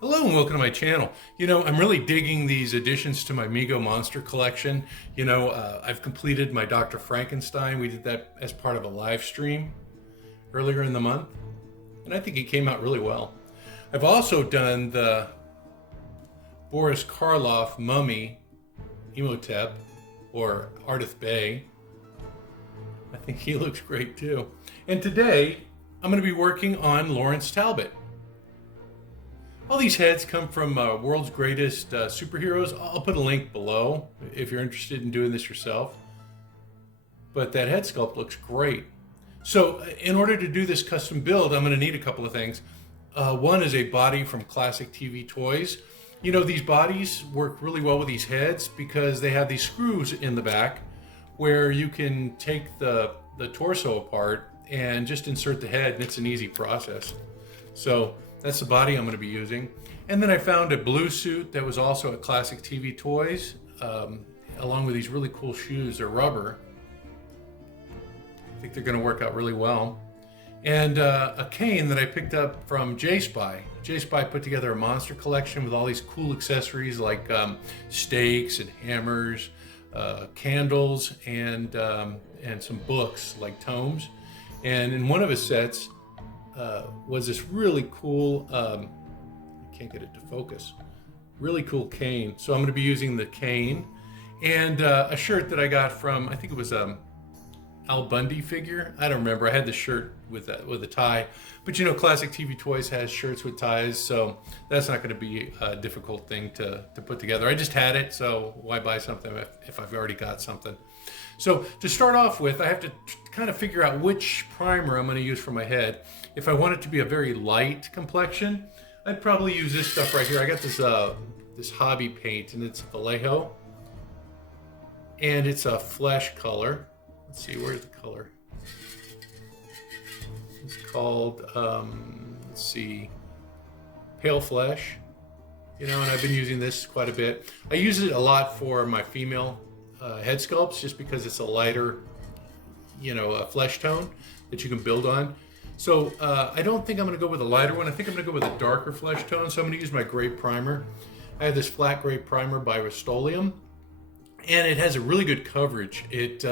Hello and welcome to my channel. I'm really digging these additions to my Mego monster collection. I've completed my Dr. Frankenstein. We did that as part of a live stream earlier in the month, and I think it came out really well. I've also done the Boris Karloff mummy Imhotep, or Ardith Bey. I think he looks great too. And today, I'm going to be working on Lawrence Talbot. All these heads come from World's Greatest Superheroes. I'll put a link below if you're interested in doing this yourself. But that head sculpt looks great. So in order to do this custom build, I'm going to need a couple of things. One is a body from Classic TV Toys. These bodies work really well with these heads because they have these screws in the back where you can take the torso apart and just insert the head, and it's an easy process. So that's the body I'm going to be using. And then I found a blue suit that was also at Classic TV Toys, along with these really cool shoes. They're rubber. I think they're going to work out really well. And a cane that I picked up from J-Spy. J-Spy put together a monster collection with all these cool accessories like stakes and hammers, candles, and some books like tomes. And in one of his sets, was this really cool, I can't get it to focus, really cool cane. So I'm going to be using the cane and a shirt that I got from, I think it was Al Bundy figure. I don't remember. I had the shirt with a tie, but Classic TV Toys has shirts with ties, so that's not going to be a difficult thing to put together. I just had it, so why buy something if I've already got something? So to start off with, I have to kind of figure out which primer I'm going to use for my head. If I want it to be a very light complexion, I'd probably use this stuff right here. I got this hobby paint, and it's Vallejo, and it's a flesh color. Let's see, where's the color? It's called, let's see, Pale Flesh. And I've been using this quite a bit. I use it a lot for my female head sculpts just because it's a lighter, a flesh tone that you can build on. So I don't think I'm going to go with a lighter one. I think I'm going to go with a darker flesh tone. So I'm going to use my gray primer. I have this flat gray primer by Rust-Oleum, and it has a really good coverage. It's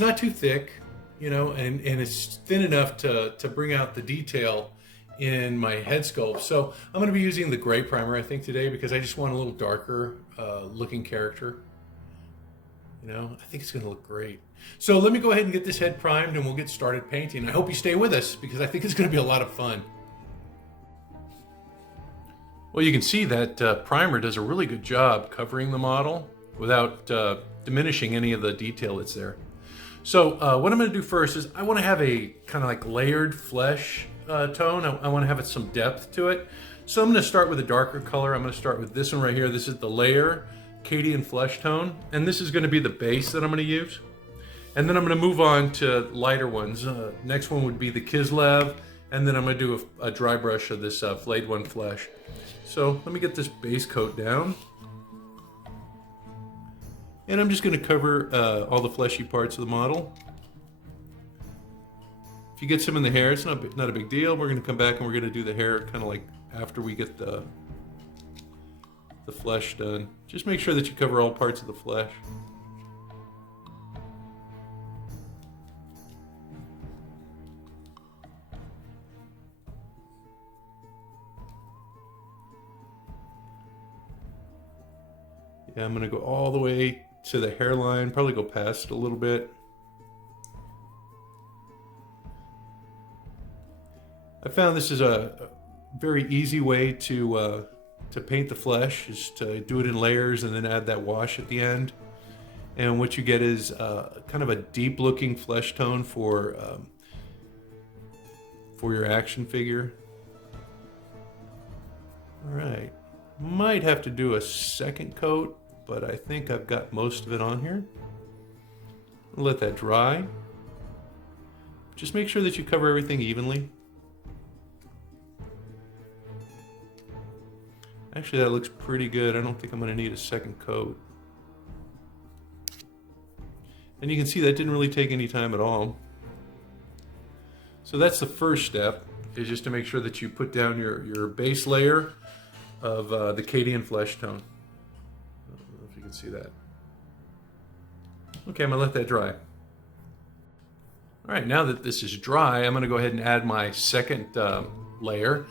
not too thick, and it's thin enough to bring out the detail in my head sculpt. So I'm going to be using the gray primer, I think, today because I just want a little darker looking character. I think it's going to look great. So let me go ahead and get this head primed and we'll get started painting. I hope you stay with us because I think it's going to be a lot of fun. Well, you can see that primer does a really good job covering the model without diminishing any of the detail that's there. So what I'm going to do first is I want to have a kind of like layered flesh tone. I want to have some depth to it. So I'm going to start with a darker color. I'm going to start with this one right here. This is the Layer Cadian Flesh Tone, and this is going to be the base that I'm going to use. And then I'm going to move on to lighter ones. Next one would be the Kislev, and then I'm going to do a dry brush of this Flayed One Flesh. So let me get this base coat down. And I'm just going to cover all the fleshy parts of the model. If you get some in the hair, it's not a big deal. We're going to come back and we're going to do the hair kind of like after we get the flesh done. Just make sure that you cover all parts of the flesh. Yeah, I'm going to go all the way to the hairline, probably go past a little bit. I found this is a very easy way to paint the flesh, is to do it in layers and then add that wash at the end. And what you get is kind of a deep looking flesh tone for your action figure. All right, might have to do a second coat, but I think I've got most of it on here. I'll let that dry. Just make sure that you cover everything evenly. Actually, that looks pretty good. I don't think I'm going to need a second coat. And you can see that didn't really take any time at all. So that's the first step. is just to make sure that you put down your base layer of the Cadian flesh tone. I don't know if you can see that. Okay, I'm gonna let that dry. All right, now that this is dry, I'm gonna go ahead and add my second layer,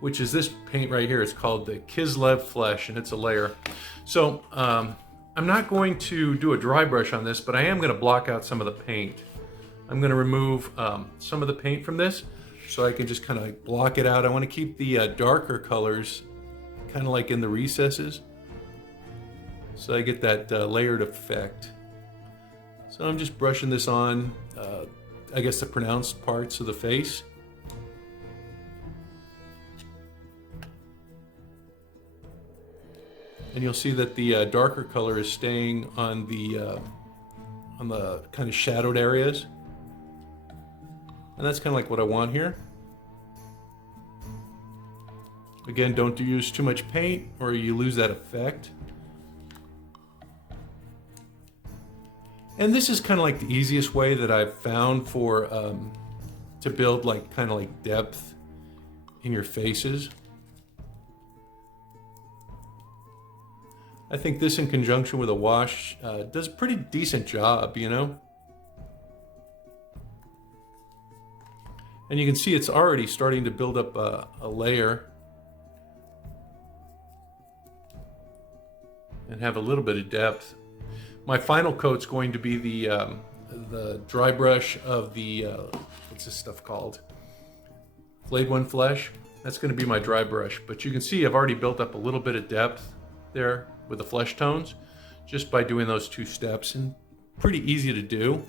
which is this paint right here. It's called the Kislev Flesh, and it's a layer. So I'm not going to do a dry brush on this, but I am gonna block out some of the paint. I'm gonna remove some of the paint from this so I can just kind of block it out. I wanna keep the darker colors kind of like in the recesses, so I get that layered effect. So I'm just brushing this on, I guess the pronounced parts of the face. And you'll see that the darker color is staying on the kind of shadowed areas. And that's kind of like what I want here. Again, don't use too much paint or you lose that effect. And this is kind of like the easiest way that I've found for to build like kind of like depth in your faces. I think this in conjunction with a wash does a pretty decent job, you know? And you can see it's already starting to build up a layer and have a little bit of depth. My final coat's going to be the dry brush of the, what's this stuff called? Flayed One Flesh. That's going to be my dry brush. But you can see I've already built up a little bit of depth there with the flesh tones just by doing those two steps, and pretty easy to do.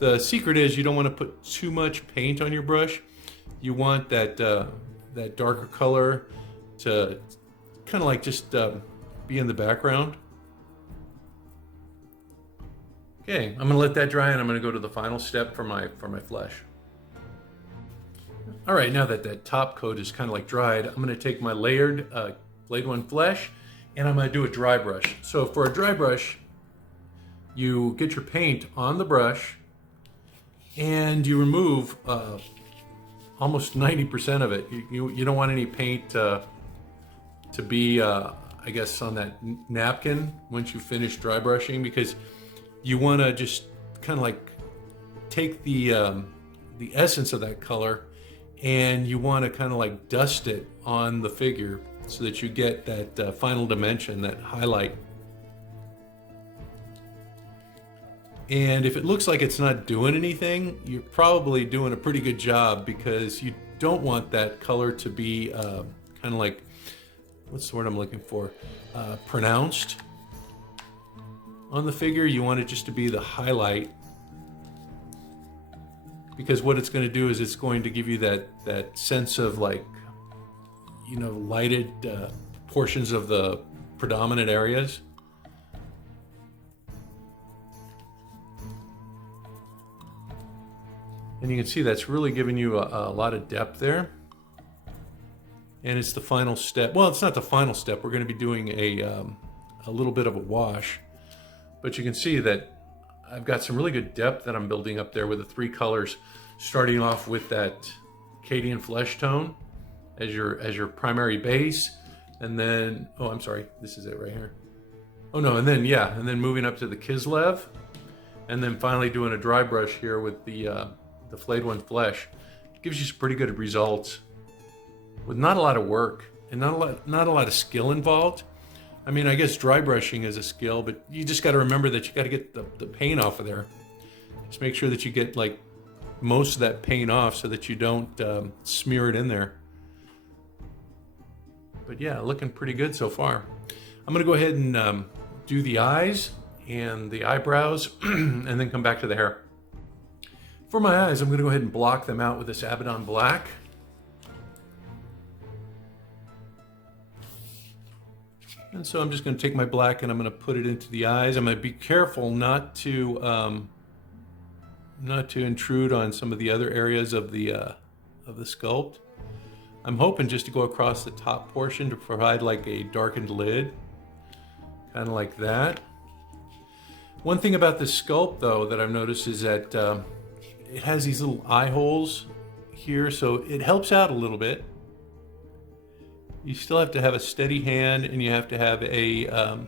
The secret is you don't want to put too much paint on your brush. You want that that darker color to kind of like just be in the background. Okay, I'm gonna let that dry and I'm gonna go to the final step for my flesh. All right, now that that top coat is kind of like dried, I'm gonna take my layered Flayed One Flesh and I'm gonna do a dry brush. So for a dry brush, you get your paint on the brush and you remove almost 90% of it. You don't want any paint to be, I guess, on that napkin once you finish dry brushing, because you want to just kind of like take the essence of that color and you want to kind of like dust it on the figure so that you get that final dimension, that highlight. And if it looks like it's not doing anything, you're probably doing a pretty good job, because you don't want that color to be kind of like, what's the word I'm looking for? Pronounced on the figure. You want it just to be the highlight, because what it's going to do is it's going to give you that sense of like, you know, lighted portions of the predominant areas. And you can see that's really giving you a lot of depth there. And it's the final step. Well, it's not the final step. We're going to be doing a little bit of a wash. But you can see that I've got some really good depth that I'm building up there with the three colors, starting off with that Cadian flesh tone as your primary base. And then, oh, I'm sorry, this is it right here. Oh no, and then, yeah, and then moving up to the Kislev. And then finally doing a dry brush here with the Flayed One Flesh. It gives you some pretty good results with not a lot of work and not a lot of skill involved. I mean, I guess dry brushing is a skill, but you just got to remember that you got to get the paint off of there. Just make sure that you get like most of that paint off so that you don't smear it in there. But yeah, looking pretty good so far. I'm gonna go ahead and do the eyes and the eyebrows and then come back to the hair. For my eyes, I'm going to go ahead and block them out with this Abaddon Black. And so I'm just going to take my black and I'm going to put it into the eyes. I'm going to be careful not to intrude on some of the other areas of the sculpt. I'm hoping just to go across the top portion to provide like a darkened lid, kind of like that. One thing about this sculpt, though, that I've noticed is that it has these little eye holes here, so it helps out a little bit. You still have to have a steady hand, and you have to have a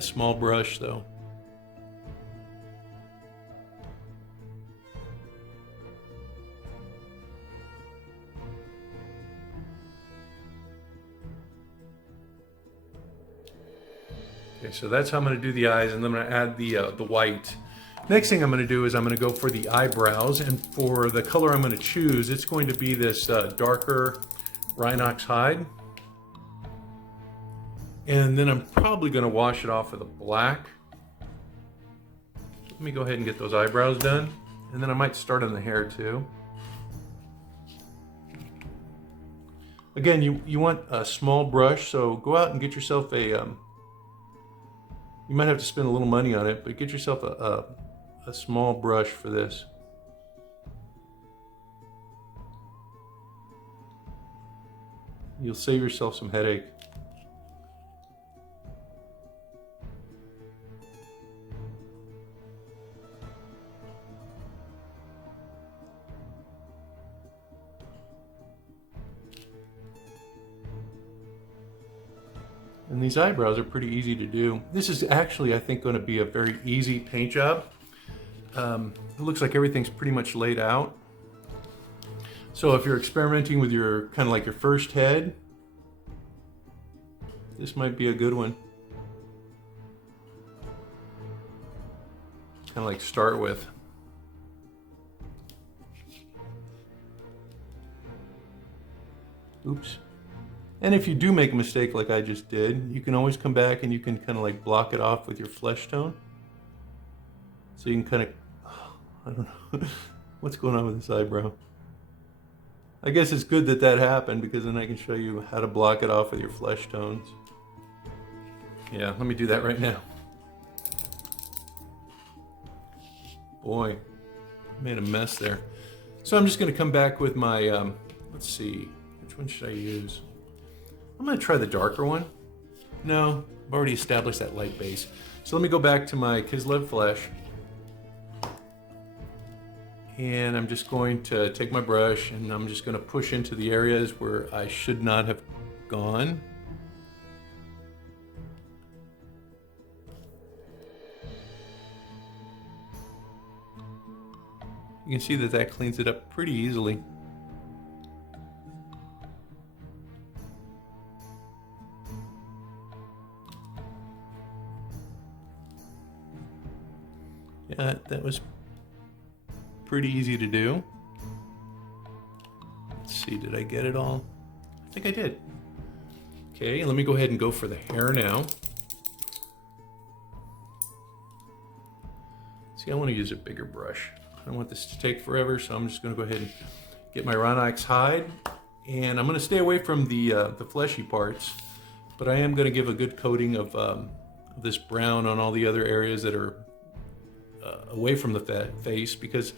small brush though. Okay, so that's how I'm going to do the eyes, and then I'm going to add the white. Next thing I'm going to do is I'm going to go for the eyebrows, and for the color I'm going to choose, it's going to be this darker Rhinox hide. And then I'm probably going to wash it off with a black. Let me go ahead and get those eyebrows done, and then I might start on the hair too. Again, you want a small brush, so go out and get yourself a you might have to spend a little money on it, but get yourself a small brush for this. You'll save yourself some headache. And these eyebrows are pretty easy to do. This is actually, I think, going to be a very easy paint job. It looks like everything's pretty much laid out. So if you're experimenting with your kind of like your first head, this might be a good one. Kind of like start with. Oops. And if you do make a mistake like I just did, you can always come back and you can kind of like block it off with your flesh tone. So you can kind of, I don't know, what's going on with this eyebrow? I guess it's good that that happened, because then I can show you how to block it off with your flesh tones. Yeah, let me do that right now. Boy, I made a mess there. So I'm just going to come back with my, let's see, which one should I use? I'm going to try the darker one. No, I've already established that light base. So let me go back to my Kislev flesh. And I'm just going to take my brush and I'm just going to push into the areas where I should not have gone. You can see that that cleans it up pretty easily. Yeah, that was pretty easy to do. Let's see, did I get it all? I think I did. Okay, let me go ahead and go for the hair now. See, I want to use a bigger brush. I don't want this to take forever, so I'm just going to go ahead and get my Rhinox hide. And I'm going to stay away from the fleshy parts, but I am going to give a good coating of this brown on all the other areas that are away from the face, because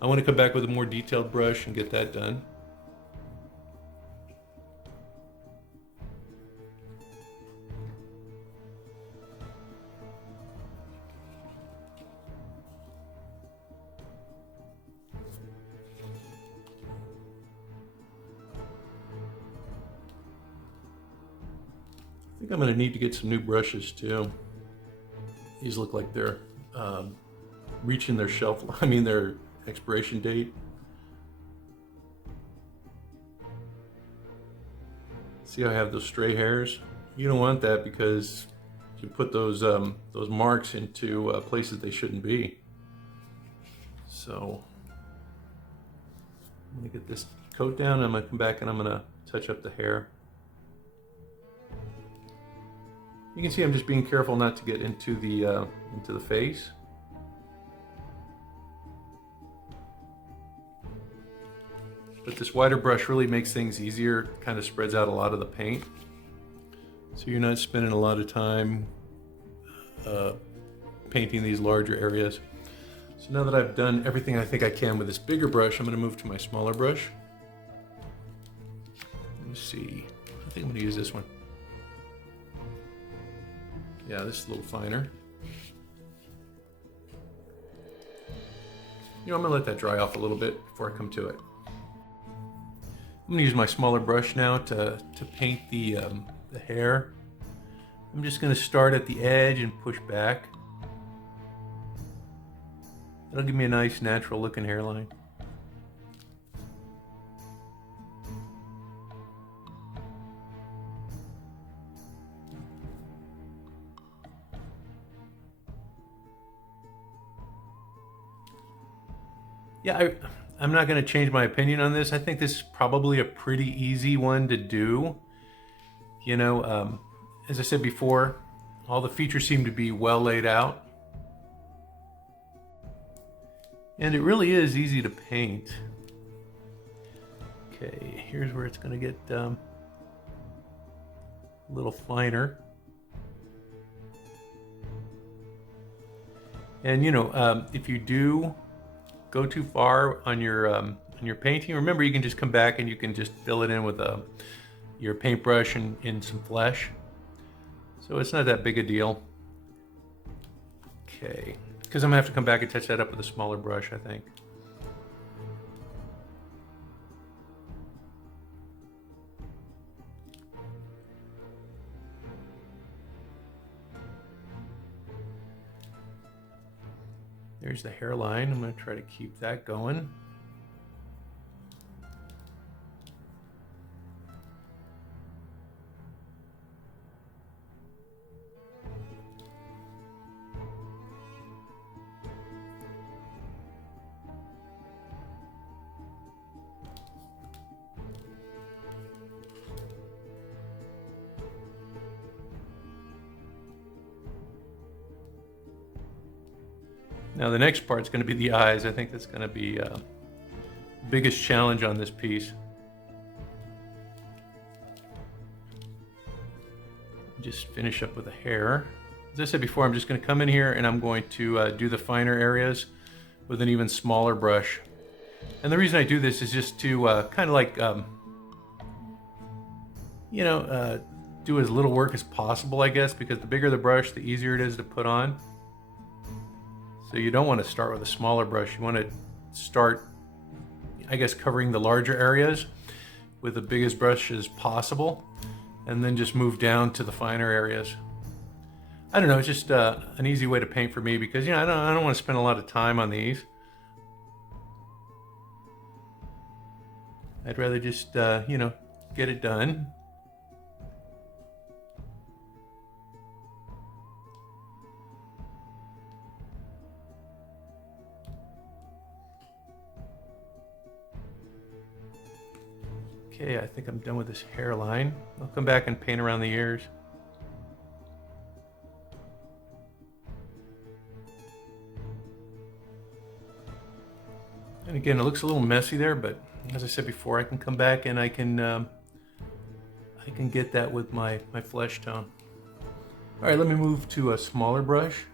I want to come back with a more detailed brush and get that done. I think I'm going to need to get some new brushes too. These look like they're reaching their their expiration date. See how I have those stray hairs? You don't want that, because you put those marks into places they shouldn't be. So I'm gonna get this coat down, and I'm gonna come back and I'm gonna touch up the hair. You can see I'm just being careful not to get into the face. But this wider brush really makes things easier, kind of spreads out a lot of the paint. So you're not spending a lot of time painting these larger areas. So now that I've done everything I think I can with this bigger brush, I'm going to move to my smaller brush. Let me see. I think I'm going to use this one. Yeah, this is a little finer. You know, I'm gonna let that dry off a little bit before I come to it. I'm gonna use my smaller brush now to paint the hair. I'm just gonna start at the edge and push back. That'll give me a nice natural looking hairline. Yeah, I'm not going to change my opinion on this. I think this is probably a pretty easy one to do. You know, as I said before, all the features seem to be well laid out. And it really is easy to paint. Okay, here's where it's going to get a little finer. And you know, if you do go too far on your painting, remember you can just come back and you can just fill it in with your paintbrush and in some flesh. So it's not that big a deal. Okay, because I'm gonna have to come back and touch that up with a smaller brush, I think. There's the hairline. I'm going to try to keep that going. Now the next part is going to be the eyes. I think that's going to be the biggest challenge on this piece. Just finish up with the hair. As I said before, I'm just going to come in here and I'm going to do the finer areas with an even smaller brush. And the reason I do this is just to kind of like, you know, do as little work as possible, I guess, because the bigger the brush, the easier it is to put on. So you don't want to start with a smaller brush. You want to start, I guess, covering the larger areas with the biggest brush as possible, and then just move down to the finer areas. I don't know, it's just an easy way to paint for me because, you know, I don't want to spend a lot of time on these. I'd rather just, you know, get it done. Okay, I think I'm done with this hairline. I'll come back and paint around the ears. And again, it looks a little messy there, but as I said before, I can come back and I can get that with my flesh tone. All right, let me move to a smaller brush.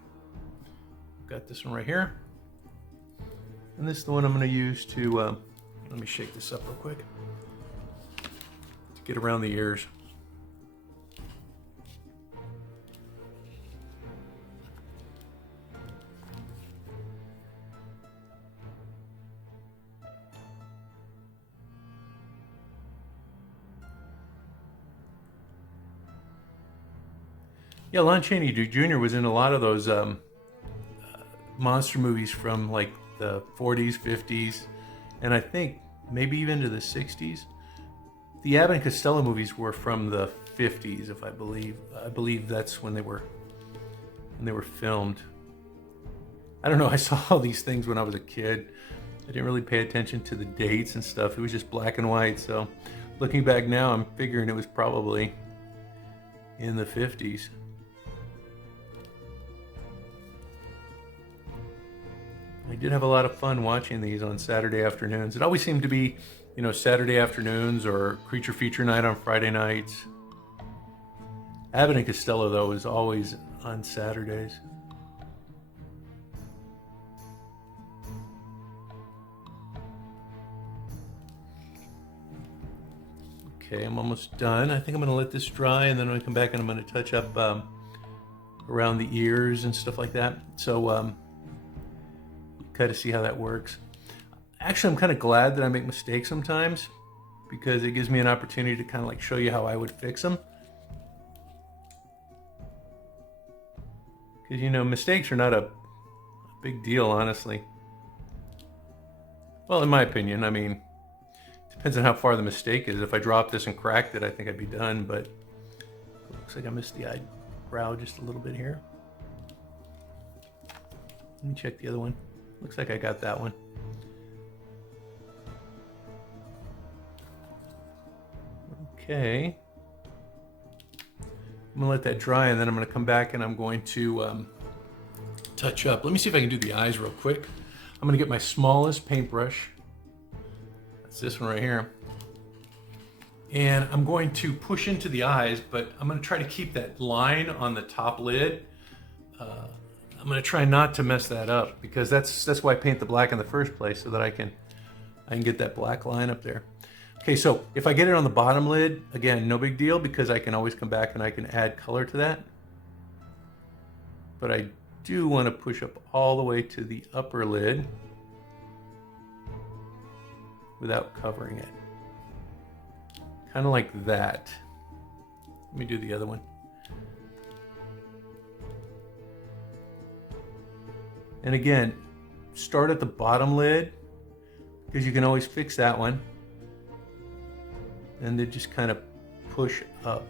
Got this one right here. And this is the one I'm going to use to, let me shake this up real quick. Get around the ears. Yeah, Lon Chaney Jr. was in a lot of those monster movies from like the 40s, 50s, and I think maybe even to the 60s. The Abbott and Costello movies were from the 50s, if I believe that's when they were filmed. I don't know, I saw all these things when I was a kid. I didn't really pay attention to the dates and stuff. It was just black and white. So looking back now, I'm figuring it was probably in the 50s. I did have a lot of fun watching these on Saturday afternoons. It always seemed to be, you know, Saturday afternoons or Creature Feature Night on Friday nights. Abbott and Costello, though, is always on Saturdays. Okay, I'm almost done. I think I'm going to let this dry, and then when I come back and I'm going to touch up around the ears and stuff like that. So kind of see how that works. Actually, I'm kind of glad that I make mistakes sometimes, because it gives me an opportunity to kind of like show you how I would fix them. Because, you know, mistakes are not a big deal, honestly. Well, in my opinion, I mean, it depends on how far the mistake is. If I dropped this and cracked it, I think I'd be done, but it looks like I missed the eyebrow just a little bit here. Let me check the other one. Looks like I got that one. Okay. I'm gonna let that dry, and then I'm gonna come back and I'm going to touch up. Let me see if I can do the eyes real quick. I'm gonna get my smallest paintbrush. That's this one right here. And I'm going to push into the eyes, but I'm gonna try to keep that line on the top lid. I'm gonna try not to mess that up, because that's why I paint the black in the first place, so that I can get that black line up there. Okay, so if I get it on the bottom lid, again, no big deal, because I can always come back and I can add color to that. But I do want to push up all the way to the upper lid without covering it. Kind of like that. Let me do the other one. And again, start at the bottom lid, because you can always fix that one. And then just kind of push up.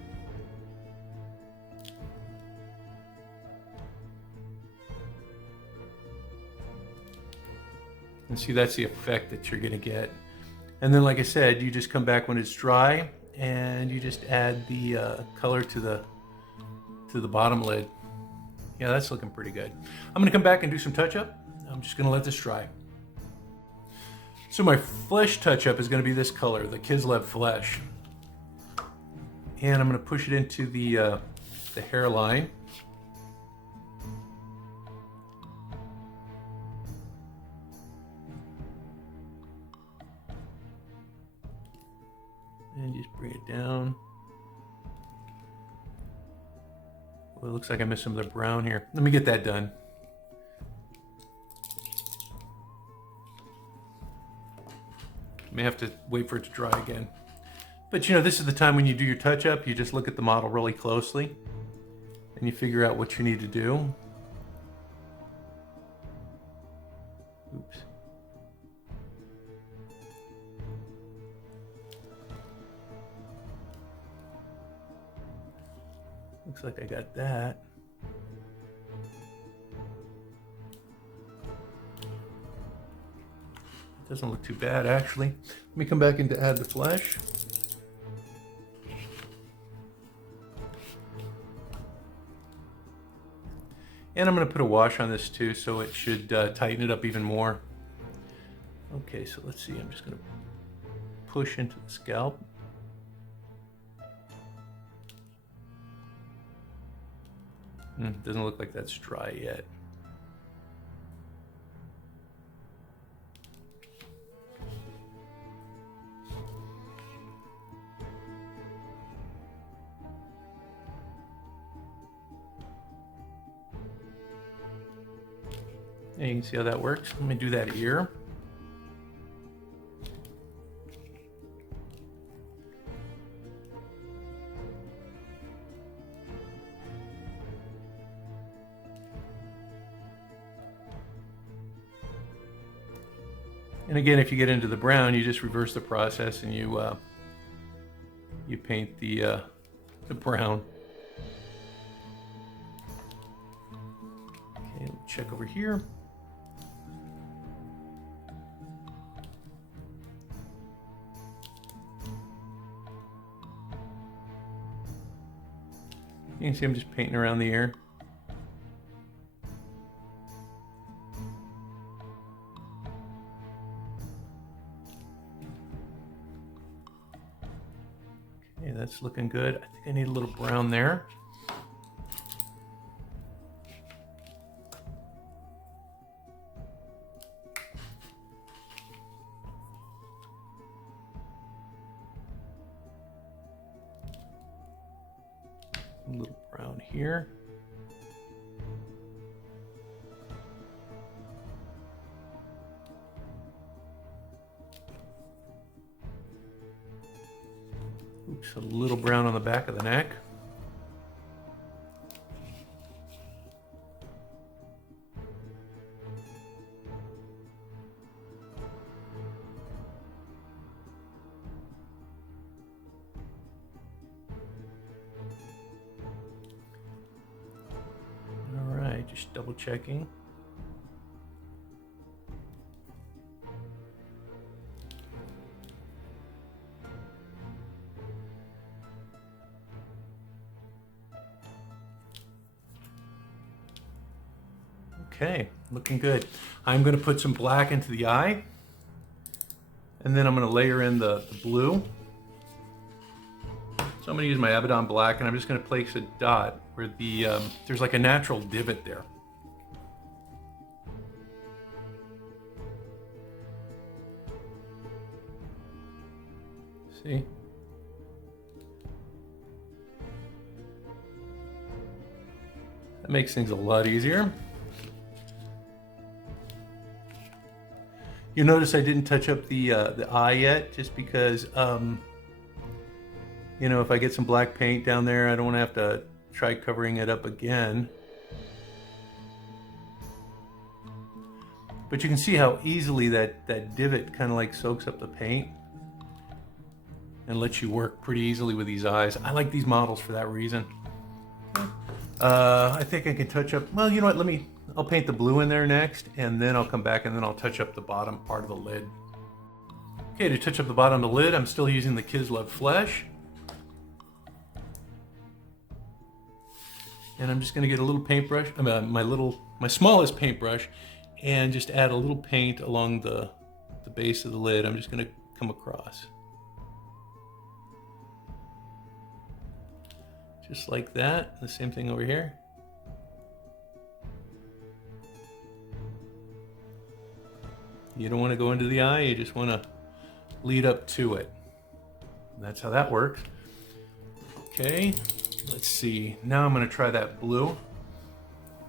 And see, that's the effect that you're gonna get. And then, like I said, you just come back when it's dry, and you just add the color to the bottom lid. Yeah, that's looking pretty good. I'm gonna come back and do some touch-up. I'm just gonna let this dry. So my flesh touch-up is gonna be this color, the Kislev flesh. And I'm gonna push it into the hairline. And just bring it down. Well, it looks like I missed some of the brown here. Let me get that done. May have to wait for it to dry again. But you know, this is the time when you do your touch-up, you just look at the model really closely and you figure out what you need to do. Oops. Looks like I got that. Doesn't look too bad, actually. Let me come back in to add the flesh. And I'm going to put a wash on this too, so it should tighten it up even more. Okay, so let's see. I'm just going to push into the scalp. Doesn't look like that's dry yet. And you can see how that works. Let me do that ear. And again, if you get into the brown, you just reverse the process and you paint the brown. Okay, let me check over here. You can see I'm just painting around the ear. Okay, that's looking good. I think I need a little brown there. A little brown here. Oops, a little brown on the back of the neck. All right, just double checking. Okay, looking good. I'm going to put some black into the eye, and then I'm going to layer in the blue. So I'm going to use my Abaddon black, and I'm just going to place a dot where there's like a natural divot there. See? That makes things a lot easier. You notice I didn't touch up the eye yet, just because, you know, if I get some black paint down there, I don't want to have to try covering it up again. But you can see how easily that divot kind of like soaks up the paint and lets you work pretty easily with these eyes. I like these models for that reason. I think I can touch up, well, you know what, I'll paint the blue in there next, and then I'll come back and then I'll touch up the bottom part of the lid. Okay, to touch up the bottom of the lid, I'm still using the Kids Love Flesh. And I'm just gonna get a little paintbrush, my smallest paintbrush, and just add a little paint along the base of the lid. I'm just gonna come across. Just like that. The same thing over here. You don't want to go into the eye, you just want to lead up to it. That's how that works. Okay, let's see. Now I'm going to try that blue.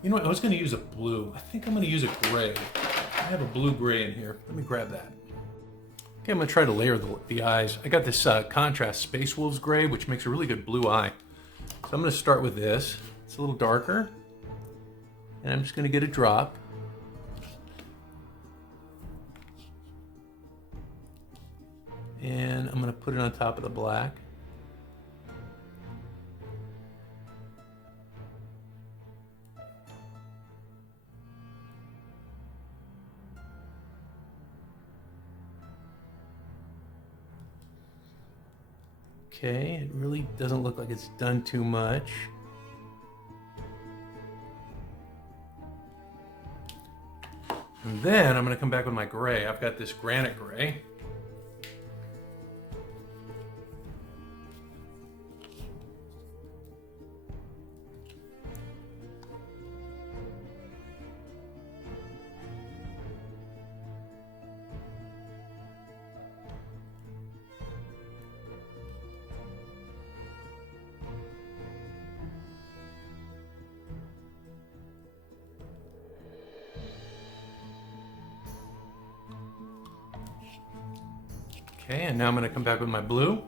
You know what, I was going to use a blue. I think I'm going to use a gray. I have a blue-gray in here. Let me grab that. Okay, I'm going to try to layer the eyes. I got this contrast Space Wolves gray, which makes a really good blue eye. So I'm going to start with this. It's a little darker. And I'm just going to get a drop. And I'm going to put it on top of the black. Okay, it really doesn't look like it's done too much. And then I'm going to come back with my gray. I've got this granite gray. Okay, and now I'm going to come back with my blue.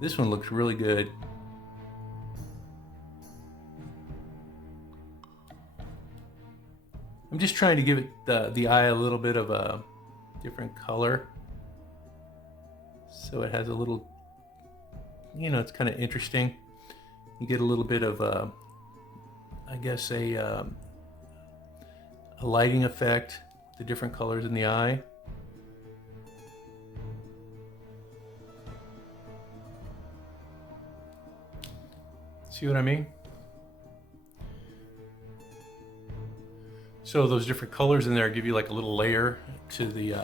This one looks really good. I'm just trying to give it the eye a little bit of a different color. So it has a little, you know, it's kind of interesting. You get a little bit of, I guess, a lighting effect, the different colors in the eye. See what I mean? So those different colors in there give you like a little layer to the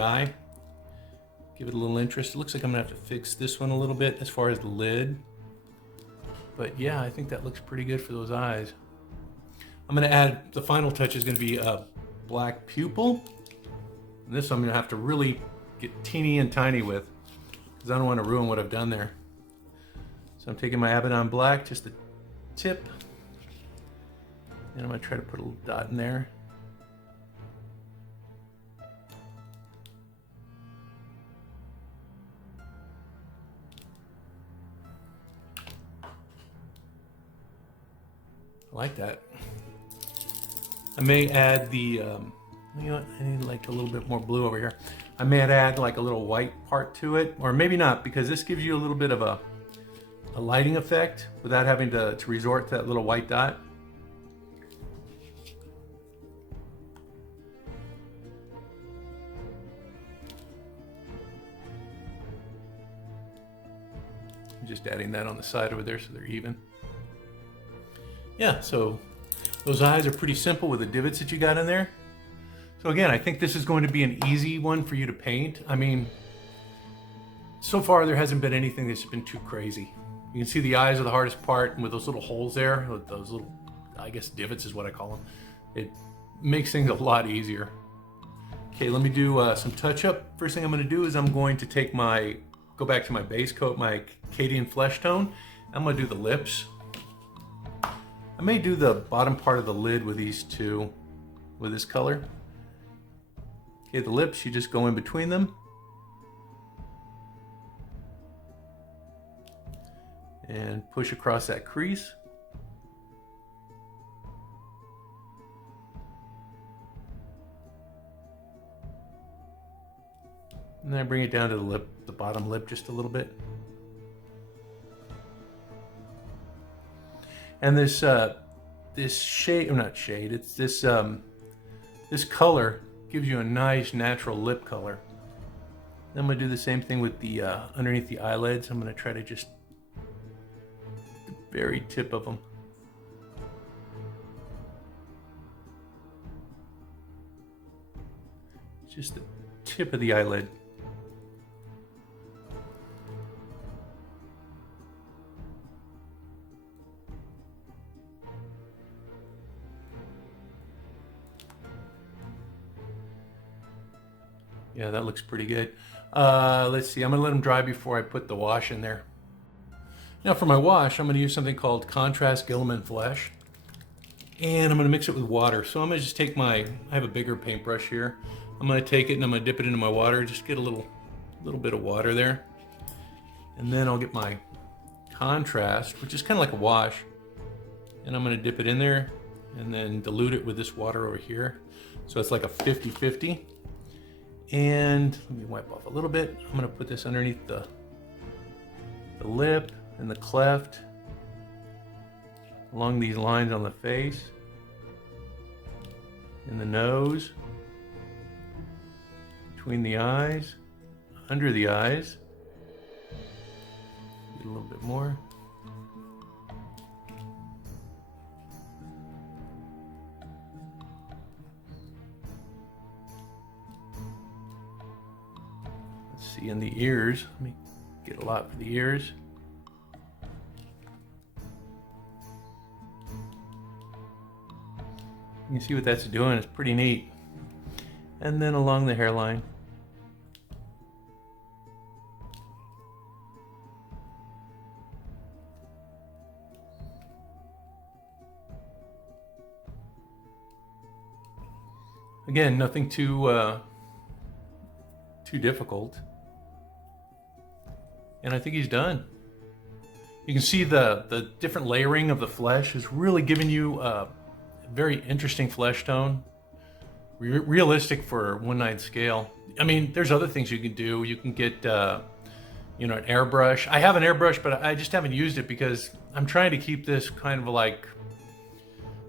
eye. Give it a little interest. It looks like I'm gonna have to fix this one a little bit as far as the lid. But yeah, I think that looks pretty good for those eyes. I'm gonna add, the final touch is gonna be a black pupil. And this I'm gonna have to really get teeny and tiny with, because I don't want to ruin what I've done there. So So I'm taking my Abaddon Black, just the tip, and I'm going to try to put a little dot in there. I like that. I may add the, you know what, I need like a little bit more blue over here. I may add like a little white part to it, or maybe not, because this gives you a little bit of a lighting effect without having to resort to that little white dot. I'm just adding that on the side over there so they're even. Yeah, so those eyes are pretty simple with the divots that you got in there. So again, I think this is going to be an easy one for you to paint. I mean, so far there hasn't been anything that's been too crazy. You can see the eyes are the hardest part, and with those little holes there, those little, I guess divots is what I call them, it makes things a lot easier. Okay, let me do some touch-up. First thing I'm going to do is I'm going to take go back to my base coat, my Cadian Flesh Tone. I'm going to do the lips. I may do the bottom part of the lid with these two, with this color. Okay, the lips, you just go in between them. And push across that crease. And then I bring it down to the lip, the bottom lip just a little bit. And this shade, or not shade, it's this this color gives you a nice natural lip color. Then I'm gonna do the same thing with the underneath the eyelids. I'm gonna try to just the very tip of them. Just the tip of the eyelid. Yeah, that looks pretty good. Let's see, I'm gonna let them dry before I put the wash in there. Now for my wash, I'm gonna use something called Contrast Gilliman Flesh. And I'm gonna mix it with water. So I'm gonna just take I have a bigger paintbrush here. I'm gonna take it and I'm gonna dip it into my water, just get a little bit of water there. And then I'll get my contrast, which is kind of like a wash. And I'm gonna dip it in there and then dilute it with this water over here. So it's like a 50-50. And let me wipe off a little bit. I'm gonna put this underneath the lip and the cleft, along these lines on the face, in the nose, between the eyes, under the eyes. Get a little bit more. See, in the ears, let me get a lot for the ears. You can see what that's doing, it's pretty neat. And then along the hairline. Again, nothing too difficult. And I think he's done. You can see the different layering of the flesh is really giving you a very interesting flesh tone. Realistic for 1/9 scale. I mean, there's other things you can do. You can get, you know, an airbrush. I have an airbrush, but I just haven't used it because I'm trying to keep this kind of like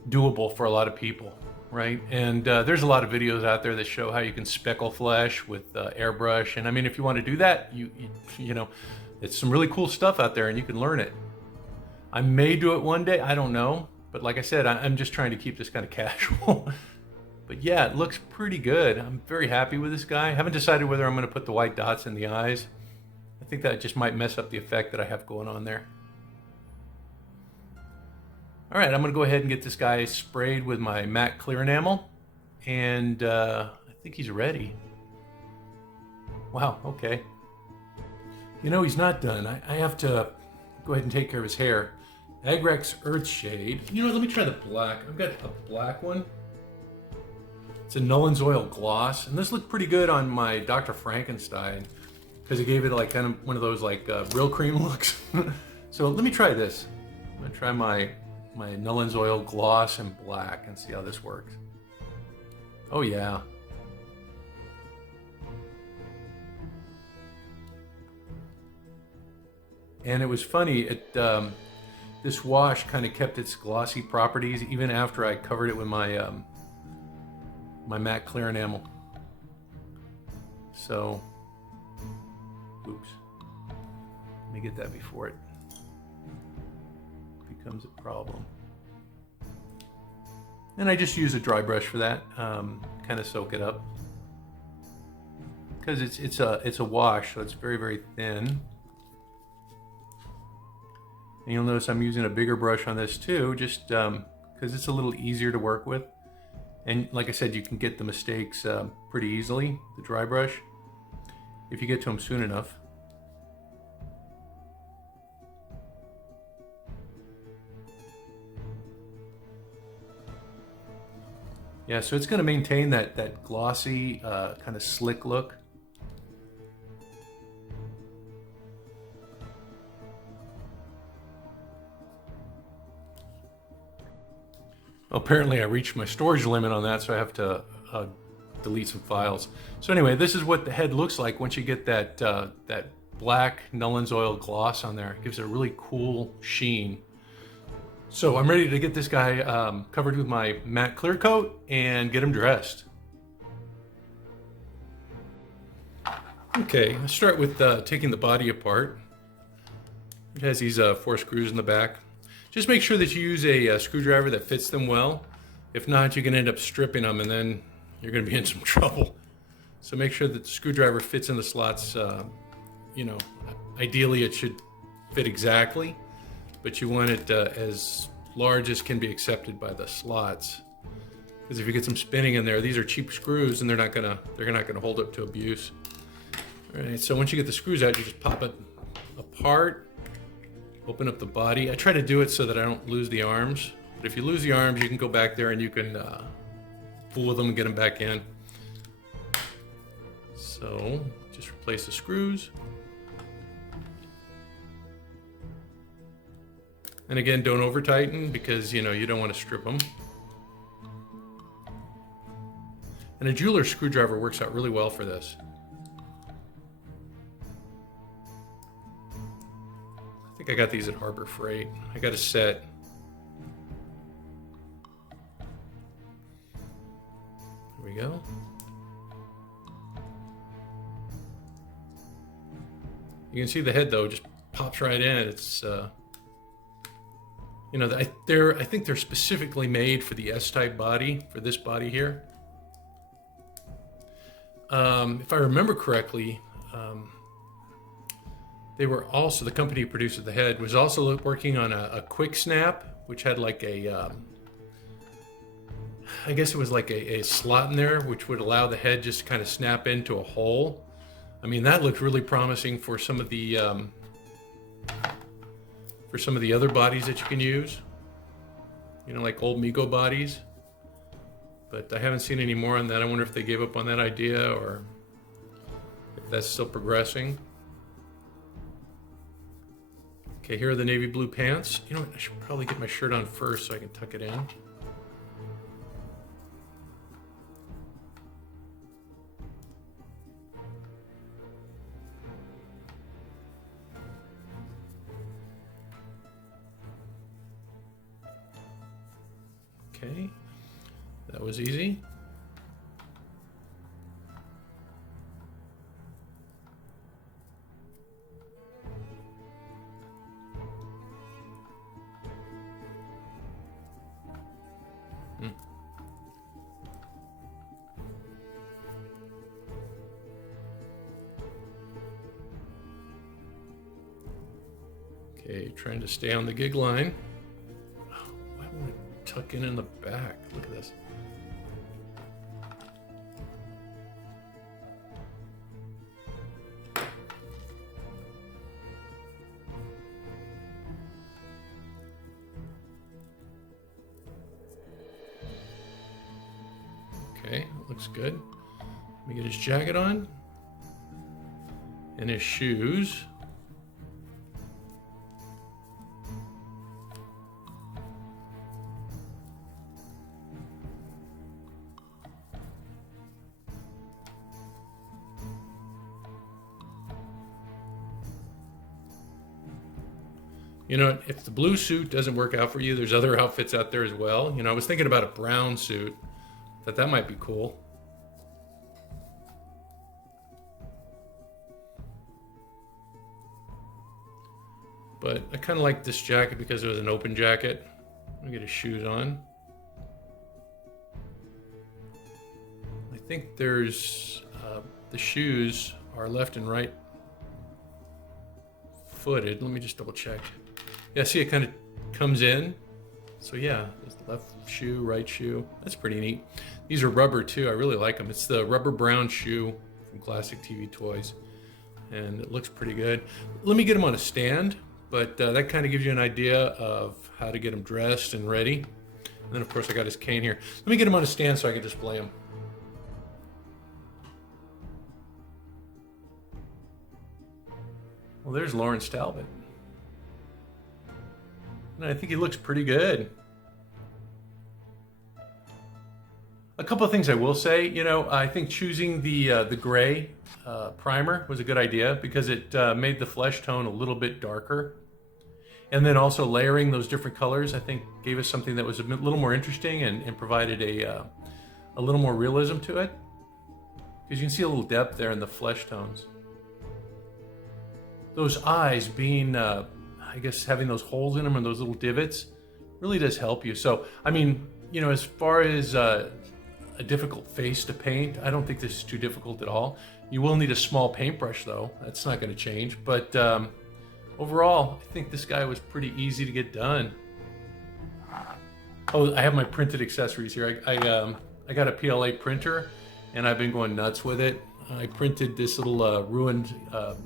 doable for a lot of people, right? And there's a lot of videos out there that show how you can speckle flesh with airbrush. And I mean, if you want to do that, you know, it's some really cool stuff out there and you can learn it. I may do it one day, I don't know. But like I said, I'm just trying to keep this kind of casual. But yeah, it looks pretty good. I'm very happy with this guy. I haven't decided whether I'm going to put the white dots in the eyes. I think that just might mess up the effect that I have going on there. All right, I'm going to go ahead and get this guy sprayed with my matte clear enamel. And I think he's ready. Wow, okay. You know, he's not done. I have to go ahead and take care of his hair. Agrex Earthshade. You know what, let me try the black. I've got a black one. It's a Nolan's Oil gloss, and this looked pretty good on my Dr. Frankenstein because it gave it like kind of one of those like real cream looks. So let me try this. I'm gonna try my Nolan's Oil gloss in black and see how this works. Oh yeah. And it was funny, this wash kind of kept its glossy properties even after I covered it with my my matte clear enamel. So, oops. Let me get that before it becomes a problem. And I just use a dry brush for that, kind of soak it up. Because it's a wash, so it's very, very thin. And you'll notice I'm using a bigger brush on this too, just because it's a little easier to work with. And like I said, you can get the mistakes pretty easily, the dry brush, if you get to them soon enough. Yeah, so it's going to maintain that glossy, kind of slick look. Apparently I reached my storage limit on that, so I have to delete some files. So anyway, this is what the head looks like once you get that that black Nolan's Oil gloss on there. It gives it a really cool sheen. So I'm ready to get this guy covered with my matte clear coat and get him dressed. Okay, let's start with taking the body apart. It has these 4 screws in the back. Just make sure that you use a screwdriver that fits them well. If not, you can end up stripping them and then you're going to be in some trouble. So make sure that the screwdriver fits in the slots. You know, ideally it should fit exactly, but you want it as large as can be accepted by the slots. Because if you get some spinning in there, these are cheap screws and they're not gonna hold up to abuse. All right, so once you get the screws out, you just pop it apart. Open up the body. I try to do it so that I don't lose the arms. But if you lose the arms, you can go back there and you can fool with them and get them back in. So just replace the screws. And again, don't over tighten because you don't want to strip them. And a jeweler's screwdriver works out really well for this. I think I got these at Harbor Freight. I got a set. There we go. You can see the head though just pops right in. It's I think they're specifically made for the S-type body, for this body here. If I remember correctly, they were also, the company who produced the head was also working on a quick snap, which had like a, I guess it was like a slot in there, which would allow the head just to kind of snap into a hole. I mean, that looked really promising for some of the other bodies that you can use, like old Mego bodies. But I haven't seen any more on that. I wonder if they gave up on that idea or if that's still progressing. Okay, here are the navy blue pants. You know what, I should probably get my shirt on first so I can tuck it in. Okay, that was easy. Okay, trying to stay on the gig line. Oh, why won't it tuck in the back? Look at this. looks good. Let me get his jacket on. And his shoes. You know, if the blue suit doesn't work out for you, there's other outfits out there as well. You know, I was thinking about a brown suit. Thought that might be cool. But I kind of like this jacket because it was an open jacket. Let me get his shoes on. I think there's, the shoes are left and right footed. Let me just double check. Yeah, see, it kind of comes in. So yeah, there's the left shoe, right shoe. That's pretty neat. These are rubber too. I really like them. It's the rubber brown shoe from Classic TV Toys. And it looks pretty good. Let me get them on a stand, but that kind of gives you an idea of how to get them dressed and ready. And then of course I got his cane here. Let me get him on a stand so I can display him. Well, there's Lawrence Talbot. And I think he looks pretty good. A couple of things I will say, you know, I think choosing the gray primer was a good idea because it made the flesh tone a little bit darker. And then also layering those different colors, I think gave us something that was a little more interesting and provided a little more realism to it. Because you can see a little depth there in the flesh tones. Those eyes being, I guess, having those holes in them and those little divots really does help you. So, I mean, you know, as far as a difficult face to paint, I don't think this is too difficult at all. You will need a small paintbrush though. That's not going to change. But overall, I think this guy was pretty easy to get done. Oh, I have my printed accessories here. I got a PLA printer and I've been going nuts with it. I printed this little ruined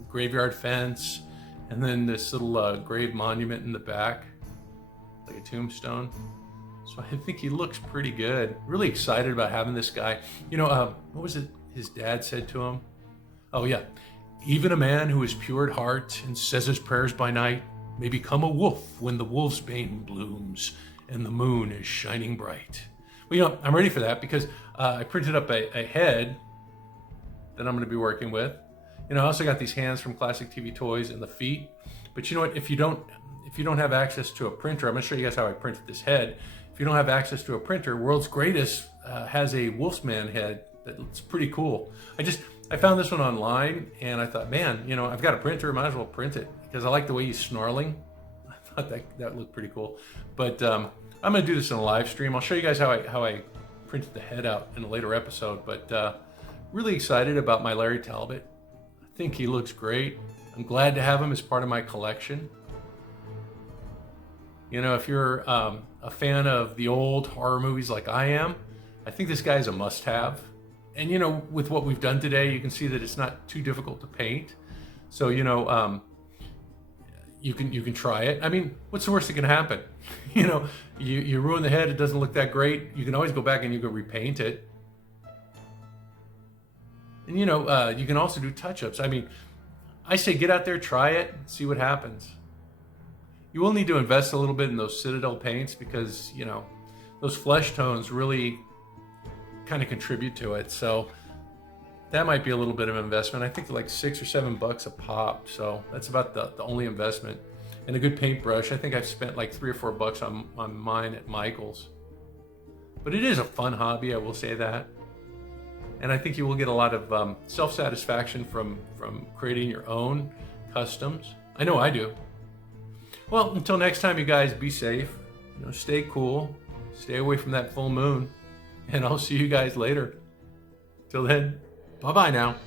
graveyard fence and then this little grave monument in the back, like a tombstone. So I think he looks pretty good. Really excited about having this guy. You know, what was it his dad said to him? Oh yeah, even a man who is pure at heart and says his prayers by night may become a wolf when the wolf's bane blooms and the moon is shining bright. Well, you know, I'm ready for that because I printed up a head that I'm going to be working with. You know, I also got these hands from Classic TV Toys and the feet. But you know what? If you don't have access to a printer, I'm going to show you guys how I printed this head. If you don't have access to a printer, World's Greatest has a Wolfman head that's pretty cool. I found this one online and I thought, man, you know, I've got a printer, might as well print it because I like the way he's snarling. I thought that looked pretty cool. But I'm going to do this in a live stream. I'll show you guys how I printed the head out in a later episode. But really excited about my Larry Talbot. I think he looks great. I'm glad to have him as part of my collection. You know, if you're a fan of the old horror movies like I am, I think this guy is a must-have. And you know, with what we've done today, you can see that it's not too difficult to paint. So you know, you can try it. I mean, what's the worst that can happen? You know, you ruin the head, it doesn't look that great. You can always go back and you can repaint it. And you know, you can also do touch-ups. I mean, I say get out there, try it, see what happens. You will need to invest a little bit in those Citadel paints because, you know, those flesh tones really kind of contribute to it. So that might be a little bit of investment. I think like $6 or $7 a pop. So that's about the only investment. And a good paintbrush. I think I've spent like $3 or $4 on mine at Michael's. But it is a fun hobby, I will say that. And I think you will get a lot of self-satisfaction from creating your own customs. I know I do. Well, until next time, you guys, be safe. You know, stay cool. Stay away from that full moon. And I'll see you guys later. Till then, bye-bye now.